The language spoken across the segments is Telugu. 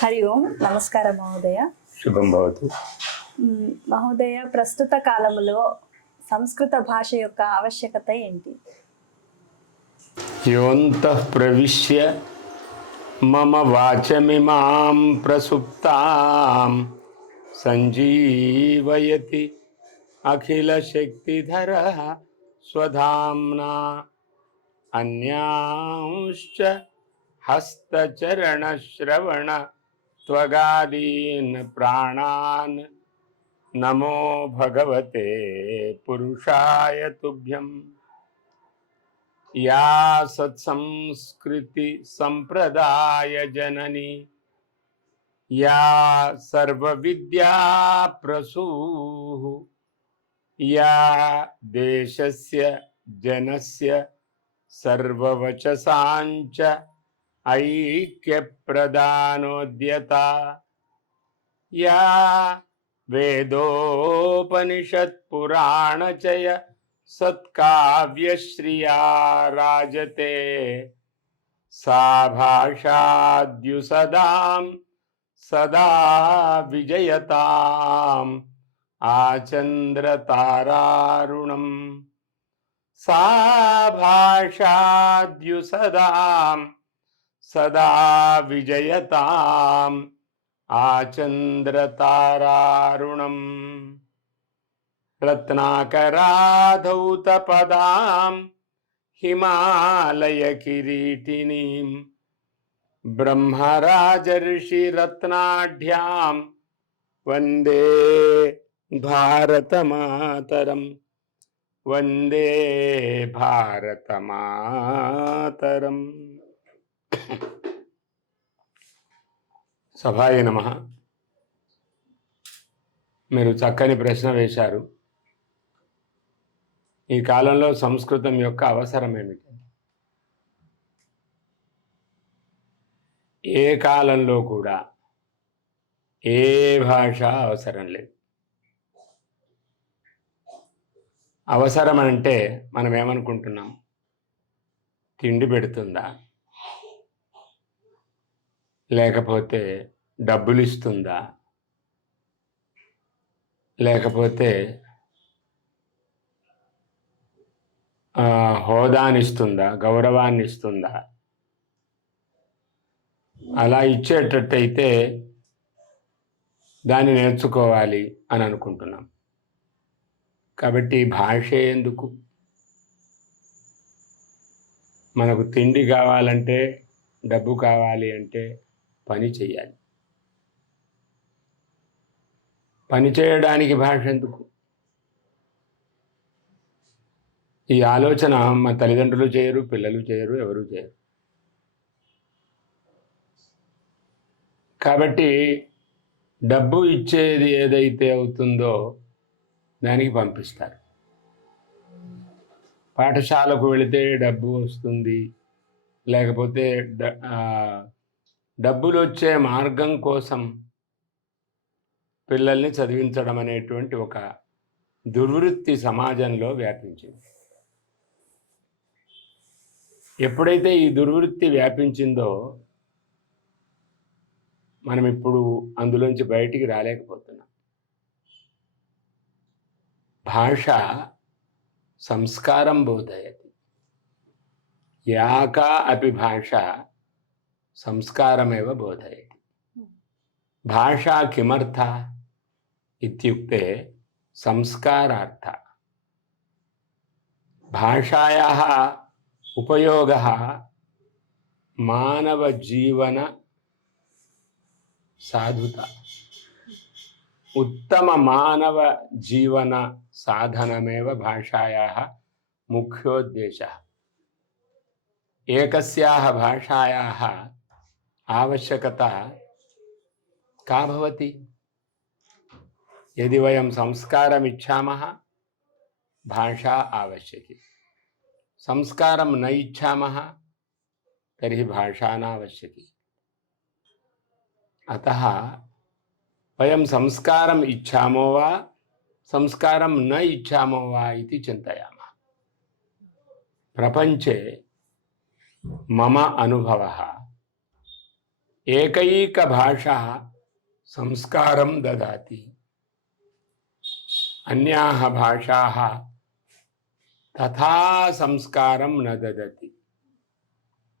హరి ఓం. నమస్కారం మహోదయ. శుభం భవతు. మహోదయ, ప్రస్తుత కాలంలో సంస్కృత భాష యొక్క ఆవశ్యకత ఏంటి? యోంతః ప్రవిశ్య మమ వాచమిమాం ప్రసుప్తాం సంజీవయతి అఖిల శక్తిధరః స్వధామ్నా అన్యాంశ్చ హస్తచరణ శ్రవణ త్వగాదీన్ ప్రాణాన్ నమో భగవతే పురుషాయ తుభ్యం. యా సత్సంస్కృతి సంప్రదాయ జనని యా సర్వ విద్యా ప్రసూః యా దేశస్య జనస్య సర్వవచసాంచ ఐక్య ప్రదానోద్యత యా వేదోపనిషత్ పురాణచయ సత్కావ్యశ్రియా రాజతే సా భాషాద్యుసదాం సదా విజయతాం ఆచంద్రతారారుణం. సా భాషాద్యుసదాం సదా విజయతాం ఆచంద్రతారారుణం. రత్నాకరాధౌతపదాం హిమాలయ కిరీటినీం బ్రహ్మరాజర్షిరత్నాఢ్యాం వందే భారతమాతరం. వందే భారతమాతరం. సభాయ నమః. మీరు చక్కని ప్రశ్న వేశారు. ఈ కాలంలో సంస్కృతం యొక్క అవసరం ఏమిటి? ఏ కాలంలో కూడా ఏ భాష అవసరం లేదు. అవసరం అంటే మనం ఏమనుకుంటున్నాం? తిండి పెడుతుందా, లేకపోతే డబ్బులు ఇస్తుందా, లేకపోతే హోదానిస్తుందా, గౌరవాన్ని ఇస్తుందా? అలా ఇచ్చేటట్టయితే దాన్ని నేర్చుకోవాలి అని అనుకుంటున్నాం. కాబట్టి భాష ఎందుకు? మనకు తిండి కావాలంటే, డబ్బు కావాలి అంటే పని చేయాలి. పని చేయడానికి భాష ఎందుకు? ఈ ఆలోచన మా తల్లిదండ్రులు చేయరు, పిల్లలు చేయరు, ఎవరు చేయరు. కాబట్టి డబ్బు ఇచ్చేది ఏదైతే అవుతుందో దానికి పంపిస్తారు. పాఠశాలకు వెళితే డబ్బు వస్తుంది, లేకపోతే డబ్బులు వచ్చే మార్గం కోసం పిల్లల్ని చదివించడం అనేటువంటి ఒక దుర్వృత్తి సమాజంలో వ్యాపించింది. ఎప్పుడైతే ఈ దుర్వృత్తి వ్యాపించిందో మనం ఇప్పుడు అందులోంచి బయటికి రాలేకపోతున్నాం. భాష సంస్కారం బోధయతి. యాకా అపి భాష సంస్కారమేవ బోధయతి. భాషా కిమర్థ ఇత్యుక్తే సంస్కారార్థ. భాషాయాः ఉపయోగः మానవ జీవన సాధుత, ఉత్తమ మానవ జీవన సాధనమేవ భాషాయాः ముఖ్యోద్దేశः. ఏకస్యాः భాషాయాः आवश्यकता का भवति? यदि वयं संस्कारम् इच्छामः, भाषा आवश्यकी. संस्कारं न इच्छामः तर्हि भाषा नावश्यकी. अतः वयं संस्कारम् इच्छामो वा संस्कारं न इच्छामो वा इति चिन्तयामः. प्रपञ्चे मम अनुभवः एकैकभाषा संस्कारं ददाति, अन्याः भाषाः तथा संस्कारं न ददति।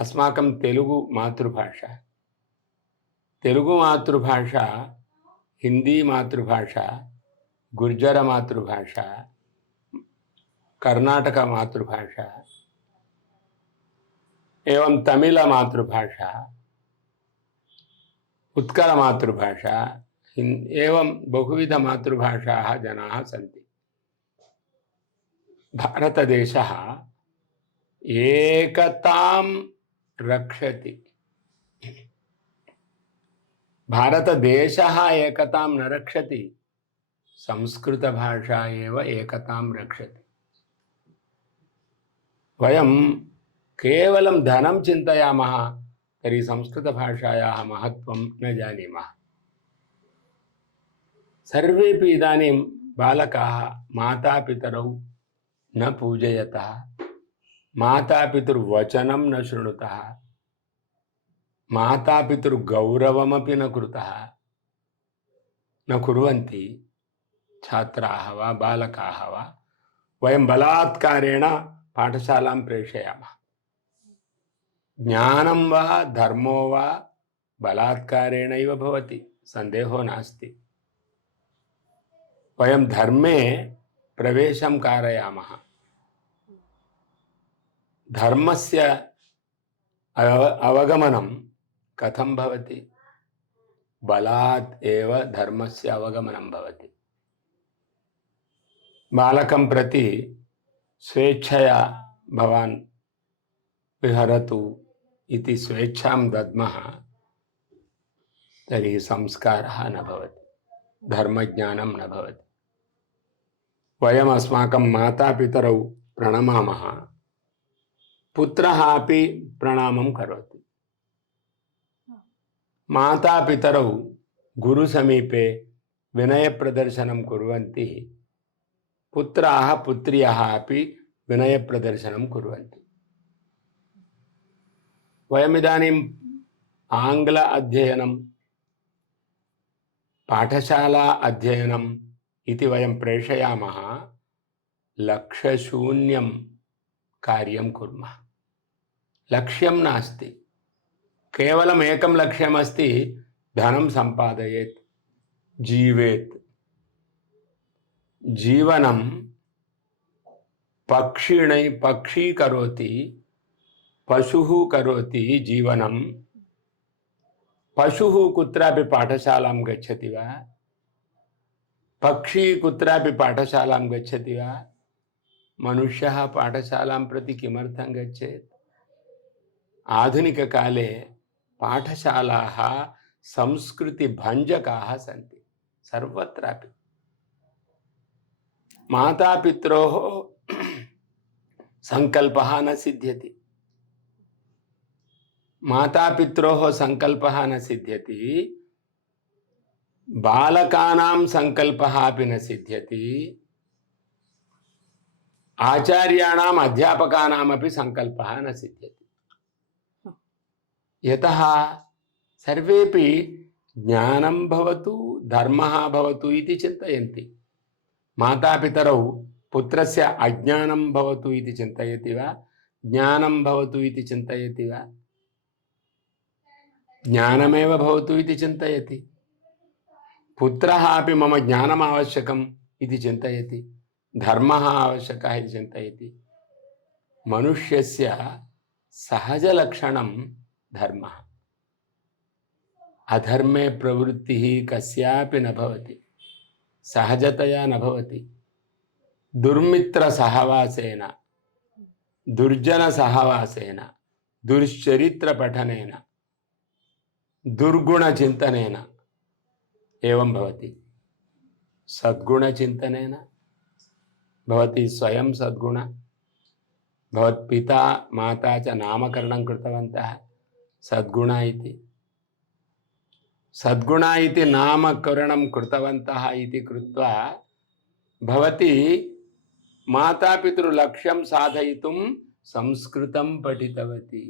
अस्माकं तेलुगु मातृभाषा, तेलुगु मातृभाषा, हिंदी मातृभाषा, गुर्जर मातृभाषा, कर्नाटक मातृभाषा एवं तमिल मातृभाषा, उत्कल मातृभाषा एवं बहुविध मातृभाषाः जनाः सन्ति। भारतदेशः एकतां रक्षति। भारतदेशः एकतां न रक्षति, संस्कृतभाषा एव एकतां रक्षति। वयं केवलं धनं चिन्तयामः तर्हि संस्कृतभाषायाः महत्त्वं न जानीमः। सर्वेपि इदानीं बालकाः मातापितरौ न पूजयतः, मातापितुर्वचनं न शृणुतः, मातापितुर्गौरवमपि न कुरुतः, न कुर्वन्ति छात्राः वा बालकाः वा। वयं बलात्कारेण पाठशालां प्रेषयामः। ज्ञानं वा धर्मो वा बलात्कारेणैव भवति, सन्देहो नास्ति। वयं धर्मे प्रवेशं कारयामः। धर्मस्य अवगमनं कथं भवति? बलात् एव धर्मस्य अवगमनं भवति। बालकं प्रति स्वेच्छया भवान् विहरतु इति स्वेच्छां दद्मः तर्हि संस्कारः न भवति, धर्मज्ञानं न भवति। वयम् अस्माकं मातापितरौ प्रणमामः, पुत्रः अपि प्रणामं करोति। मातापितरौ गुरुसमीपे विनयप्रदर्शनं कुर्वन्ति, पुत्राः पुत्र्यः अपि विनयप्रदर्शनं कुर्वन्ति। वयमिदानीम् आङ्ग्ल अध्ययनं, पाठशाला अध्ययनम् इति वयं प्रेषयामः, लक्ष्यशून्यं कार्यं कुर्मः। लक्ष्यं नास्ति, केवलम् एकं लक्ष्यमस्ति, धनं सम्पादयेत्, जीवेत्। जीवनं पक्षी करोति, पशुः करोति जीवनं। पशुः कुत्रापि पाठशालां गच्छति वा? पक्षी कुत्रापि पाठशालां गच्छति वा? मनुष्यः पाठशालां प्रति किमर्थं गच्छेत्? आधुनिककाले पाठशालाः संस्कृतिभञ्जकाः सन्ति सर्वत्रापि। मातापित्रोः संकल्पः न सिद्ध्यति, मातापित्रोः संकल्पः न सिद्ध्यति, बालकानां संकल्पः अपि न सिद्ध्यति, आचार्याणाम् अध्यापकानामपि संकल्पः न सिद्ध्यति। यतः सर्वेपि ज्ञानं भवतु धर्मः भवतु इति चिन्तयन्ति। मातापितरौ पुत्रस्य अज्ञानं भवतु इति चिन्तयति वा? ज्ञानं भवतु इति चिन्तयति वा? ज्ञानमेव भवतु इति चिन्तयति। पुत्रः अपि मम ज्ञानम् आवश्यकम् इति चिन्तयति, धर्मः आवश्यकः इति चिन्तयति। मनुष्यस्य सहजलक्षणं धर्मः। अधर्मे प्रवृत्तिः कस्यापि न भवति, सहजतया न भवति। दुर्मित्रसहवासेन, दुर्जनसहवासेन, दुश्चरित्रपठनेन, दुर्गुणचिन्तनेन एवं भवति। सद्गुणचिन्तनेन भवति स्वयं सद्गुण। भवत्पिता माता च नामकरणं कृतवन्तः सद्गुण इति। सद्गुण इति नामकरणं कृतवन्तः इति कृत्वा भवती मातापितृलक्ष्यं साधयितुं संस्कृतं पठितवती।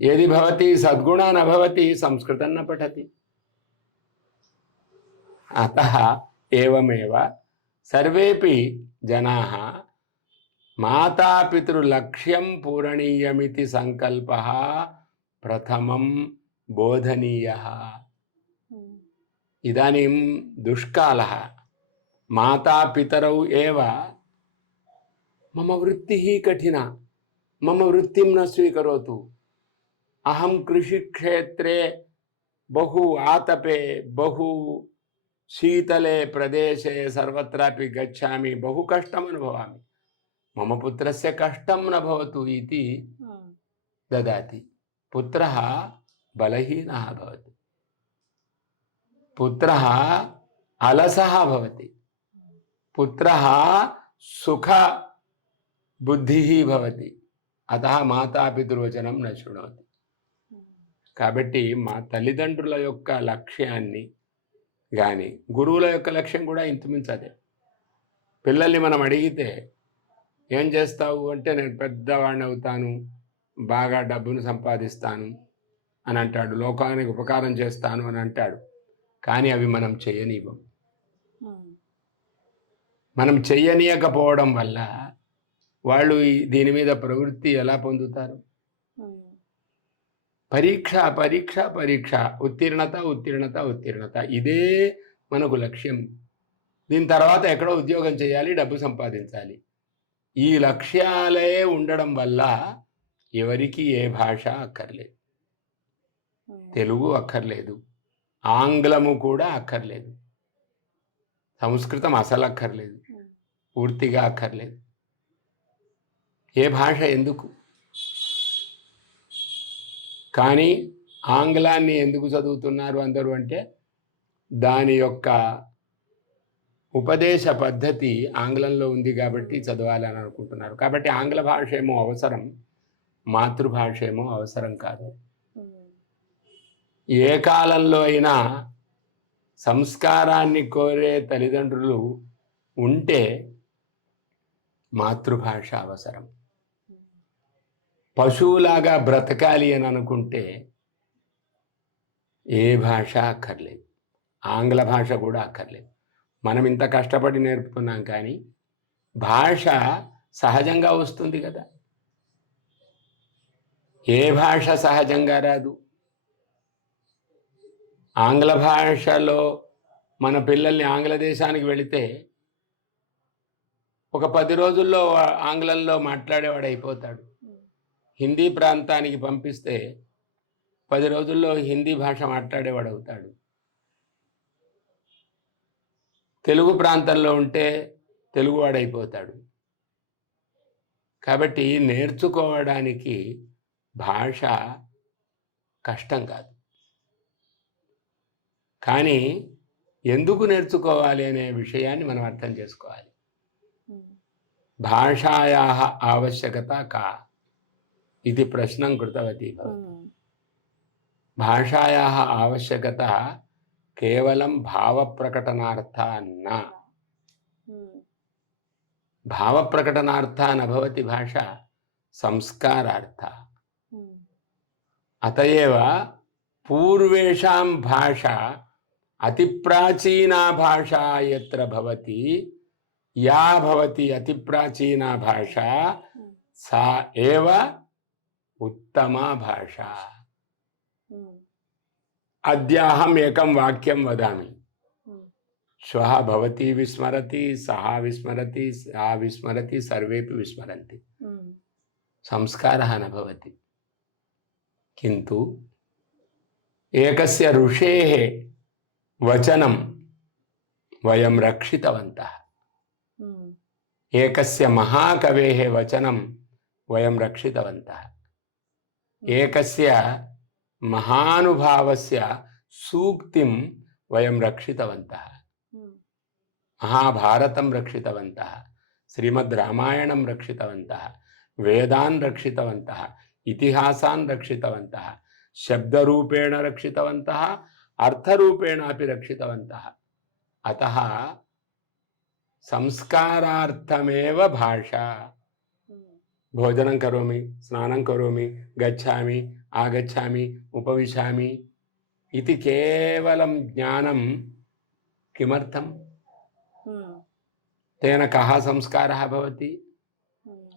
यदि भवती सद्गुणा न भवति संस्कृतं न पठति। अतः एवमेव सर्वेपि जनाः मातापितृलक्ष्यं पूरणीयमिति सङ्कल्पः प्रथमं बोधनीयः। इदानीं दुष्कालः, मातापितरौ एव मम वृत्तिः कठिना, मम वृत्तिं न स्वीकरोतु, अहं कृषिक्षेत्रे बहु आतपे बहु शीतले प्रदेशे सर्वत्रापि गच्छामि, बहु कष्टम् अनुभवामि, मम पुत्रस्य कष्टं न भवतु इति ददाति। पुत्रः बलहीनः भवति, पुत्रः अलसः भवति, पुत्रः सुखबुद्धिः भवति। अतः मातापितृवचनं न शृणोति। కాబట్టి మా తల్లిదండ్రుల యొక్క లక్ష్యాన్ని కానీ గురువుల యొక్క లక్ష్యం కూడా ఇంచుమించదే. పిల్లల్ని మనం అడిగితే ఏం చేస్తావు అంటే నేను పెద్దవాడిని అవుతాను, బాగా డబ్బును సంపాదిస్తాను అని అంటాడు, లోకానికి ఉపకారం చేస్తాను అని అంటాడు. కానీ అవి మనం చేయనివ్వం. మనం చెయ్యనీయకపోవడం వల్ల వాళ్ళు దీని మీద ప్రవృత్తి ఎలా పొందుతారు? పరీక్ష పరీక్ష పరీక్ష, ఉత్తీర్ణత ఉత్తీర్ణత ఉత్తీర్ణత, ఇదే మనకు లక్ష్యం. దీని తర్వాత ఎక్కడో ఉద్యోగం చేయాలి, డబ్బు సంపాదించాలి. ఈ లక్ష్యాలే ఉండడం వల్ల ఎవరికి ఏ భాష అక్కర్లేదు. తెలుగు అక్కర్లేదు, ఆంగ్లము కూడా అక్కర్లేదు, సంస్కృతం అసలు అక్కర్లేదు, పూర్తిగా అక్కర్లేదు. ఏ భాష ఎందుకు? కానీ ఆంగ్లాన్ని ఎందుకు చదువుతున్నారు అందరూ అంటే దాని యొక్క ఉపదేశ పద్ధతి ఆంగ్లంలో ఉంది కాబట్టి చదవాలని అనుకుంటున్నారు. కాబట్టి ఆంగ్ల భాష ఏమో అవసరం, మాతృభాష ఏమో అవసరం కాదు. ఏ కాలంలో అయినా సంస్కారాన్ని కోరే తల్లిదండ్రులు ఉంటే మాతృభాష అవసరం. పశువులాగా బ్రతకాలి అని అనుకుంటే ఏ భాష అక్కర్లేదు, ఆంగ్ల భాష కూడా అక్కర్లేదు. మనం ఇంత కష్టపడి నేర్పుతున్నాం కానీ భాష సహజంగా వస్తుంది కదా. ఏ భాష సహజంగా రాదు. ఆంగ్ల భాషలో మన పిల్లల్ని ఆంగ్ల దేశానికి వెళితే ఒక 10 రోజుల్లో ఆంగ్లంలో మాట్లాడేవాడు అయిపోతాడు. హిందీ ప్రాంతానికి పంపిస్తే 10 రోజుల్లో హిందీ భాష మాట్లాడేవాడు అవుతాడు. తెలుగు ప్రాంతంలో ఉంటే తెలుగువాడైపోతాడు. కాబట్టి నేర్చుకోవడానికి భాష కష్టం కాదు. కానీ ఎందుకు నేర్చుకోవాలి అనే విషయాన్ని మనం అర్థం చేసుకోవాలి. భాషాయాः आवश्यकता का इति प्रश्नं कृतवती भवती। भाषायाः आवश्यकता केवलं भावप्रकटनार्था न, भावप्रकटनार्था न भवति भाषा, संस्कारार्था। अतएव पूर्वेषां भाषा अतिप्राचीना भाषा यत्र भवति, या भवति अतिप्राचीना भाषा सा एव उत्तमा भाषा। अद्याहम् एकं वाक्यं वदामि, श्वः भवती विस्मरति, सः विस्मरति, सा विस्मरति, सर्वेपि विस्मरन्ति। संस्कारः न भवति। किन्तु एकस्य ऋषेः वचनं वयं रक्षितवन्तः, एकस्य महाकवेः वचनं वयं रक्षितवन्तः, एकस्य महानुभावस्य सूक्तिं वयं रक्षितवन्तः, महाभारतं रक्षितवन्तः, श्रीमद् रामायणं रक्षितवन्तः, वेदान् रक्षितवन्तः, इतिहासान् रक्षितवन्तः, शब्दरूपेण रक्षितवन्तः, अर्थरूपेणापि रक्षितवन्तः। अतः संस्कारार्थमेव भाषा। भोजनं करोमि, स्नानं करोमि, गच्छामि, आगच्छामि उपविशामि इति केवलं ज्ञानं किमर्थं? तेन कः संस्कारः भवति?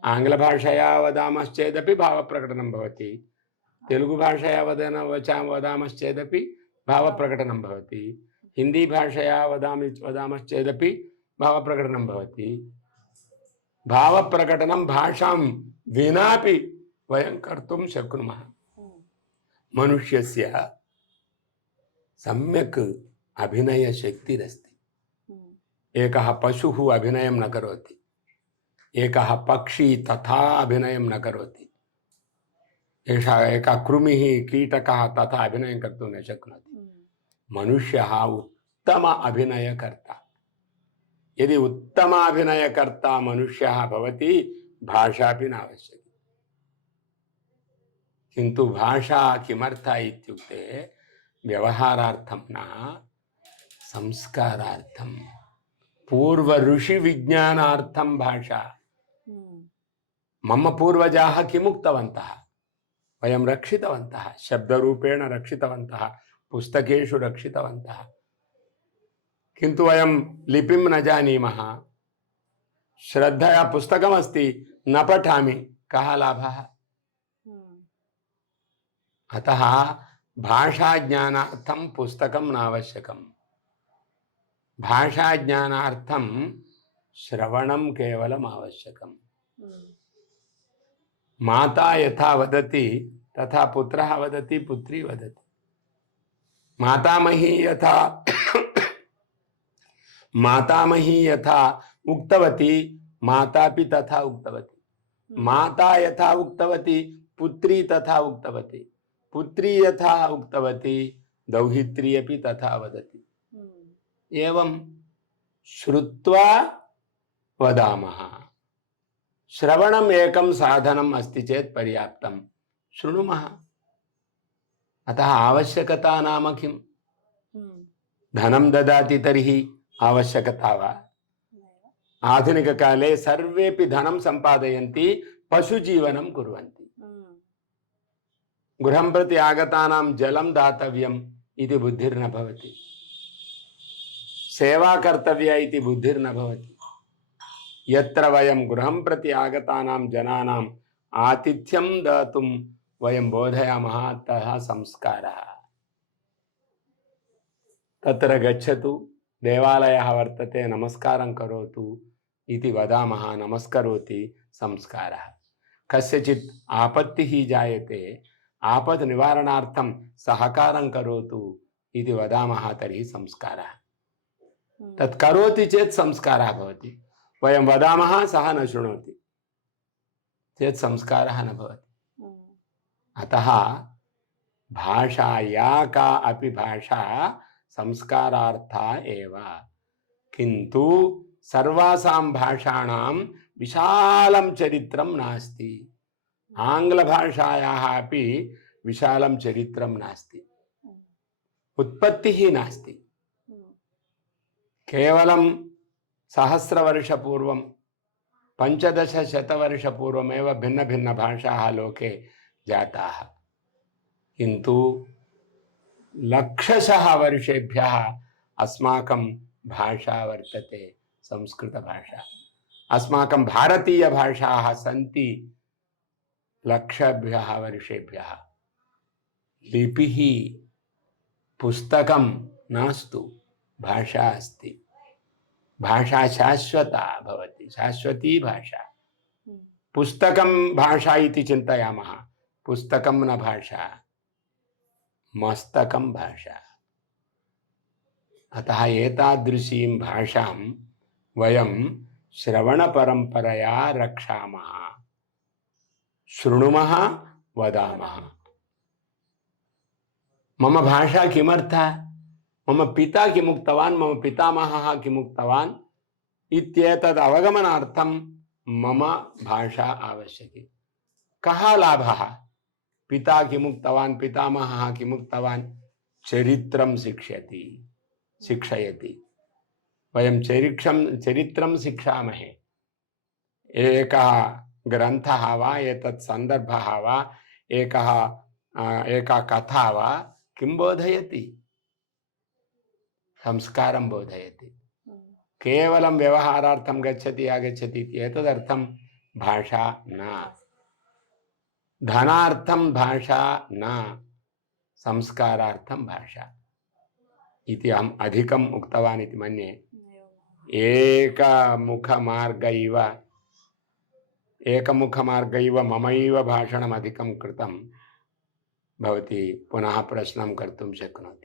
आङ्ग्लभाषया वदामश्चेदपि भावप्रकटनं भवति, तेलुगुभाषया वदामश्चेदपि भावप्रकटनं भवति, हिन्दीभाषया वदामश्चेदपि भावप्रकटनं भवति। भावप्रकटनं भाषां विनापि वयं कर्तुं शक्नुमः। मनुष्यस्य सम्यक् अभिनयशक्तिरस्ति। एकः पशुः अभिनयं न करोति, एकः पक्षी तथा अभिनयं न करोति, एकः कृमिः कीटकः तथा अभिनयं कर्तुं न शक्नोति। मनुष्यः उत्तम अभिनयकर्ता। यदि उत्तम अभिनयकर्ता मनुष्यः भवति, भाषापि नावश्यकी। किन्तु भाषा किमर्था इत्युक्ते व्यवहारार्थं न, संस्कारार्थं, पूर्व ऋषि विज्ञानार्थं भाषा। मम पूर्वजाः किमुक्तवन्तः? वयं रक्षितवन्तः, शब्दरूपेण रक्षितवन्तः, पुस्तकेषु रक्षितवन्तः। किन्तु वयं लिपिं न जानीमः। श्रद्धया पुस्तकमस्ति, न पठामि, कः लाभः? अतः भाषाज्ञानार्थं पुस्तकं नावश्यकं। भाषाज्ञानार्थं श्रवणं केवलम् आवश्यकम्। माता यथा वदति तथा पुत्रः वदति, पुत्री वदति। मातामही यथा उक्तवती, मातापि तथा उक्तवती। माता यथा उक्तवती, पुत्री तथा उक्तवती। पुत्री यथा उक्तवती, दौहित्री अपि तथा वदति। एवं श्रुत्वा वदामः। श्रवणम् एकं साधनम् अस्ति चेत् पर्याप्तं, शृणुमः। अतः आवश्यकता नाम किम्? धनं ददाति तर्हि आवश्यकता वा? आधुनिककाले सर्वेपि धनं सम्पादयन्ति, पशुजीवनं कुर्वन्ति। गृहं प्रति आगतानां जलं दातव्यम् इति बुद्धिर्न भवति, सेवा कर्तव्या इति बुद्धिर्न भवति। यत्र वयं गृहं प्रति आगतानां जनानाम् आतिथ्यं दातुं वयं बोधयामः, तः संस्कारः। तत्र गच्छतु, देवालयः वर्तते, नमस्कारं करोतु इति वदामः, नमस्करोति, संस्कारः। कस्यचित् आपत्तिः जायते, आपत् निवारणार्थं सहकारं करोतु इति वदामः, तर्हि संस्कारः। तत् करोति चेत् संस्कारः भवति। वयं वदामः, सः न शृणोति चेत् संस्कारः न भवति। अतः भाषा या का अपि भाषा संस्कारार्था एव। किन्तु सर्वासां भाषाणां विशालं चरित्रं नास्ति। आङ्ग्लभाषायाः अपि विशालं चरित्रं नास्ति, उत्पत्तिः नास्ति। केवलं सहस्रवर्षपूर्वं, 15 शतवर्षपूर्वमेव भिन्नभिन्नभाषाः लोके जाताः। किन्तु लक्षशः वर्षेभ्यः अस्माकं भाषा वर्तते, संस्कृतभाषा। अस्माकं भारतीयभाषाः सन्ति लक्षभ्यः वर्षेभ्यः। लिपिः, पुस्तकं नास्तु, भाषा अस्ति। भाषा शाश्वता भवति, शाश्वती भाषा। पुस्तकं भाषा इति चिन्तयामः, पुस्तकं न भाषा, मस्तकं भाषा। अतः एतादृशीं भाषां वयं श्रवणपरम्परया रक्षामः, शृणुमः, वदामः। मम भाषा किमर्था? मम पिता किमुक्तवान्, मम पितामहः किमुक्तवान् इत्येतद् अवगमनार्थं मम भाषा आवश्यकी। कः लाभः? पिता किमुक्तवान्, पितामहः किमुक्तवान्, चरित्रं शिक्षयति। वयं चरित्रं शिक्षामहे। एकः ग्रन्थः वा, एतत् सन्दर्भः वा, एकः एका कथा वा किं बोधयति? संस्कारं बोधयति। केवलं व्यवहारार्थं गच्छति आगच्छति इति एतदर्थं भाषा न। धनार्थं भाषा न, संस्कारार्थं भाषा इति अहम् अधिकम् उक्तवान् इति मन्ये। एकमुखमार्ग इव ममैव भाषणम् अधिकं कृतं। भवती पुनः प्रश्नं कर्तुं शक्नोति।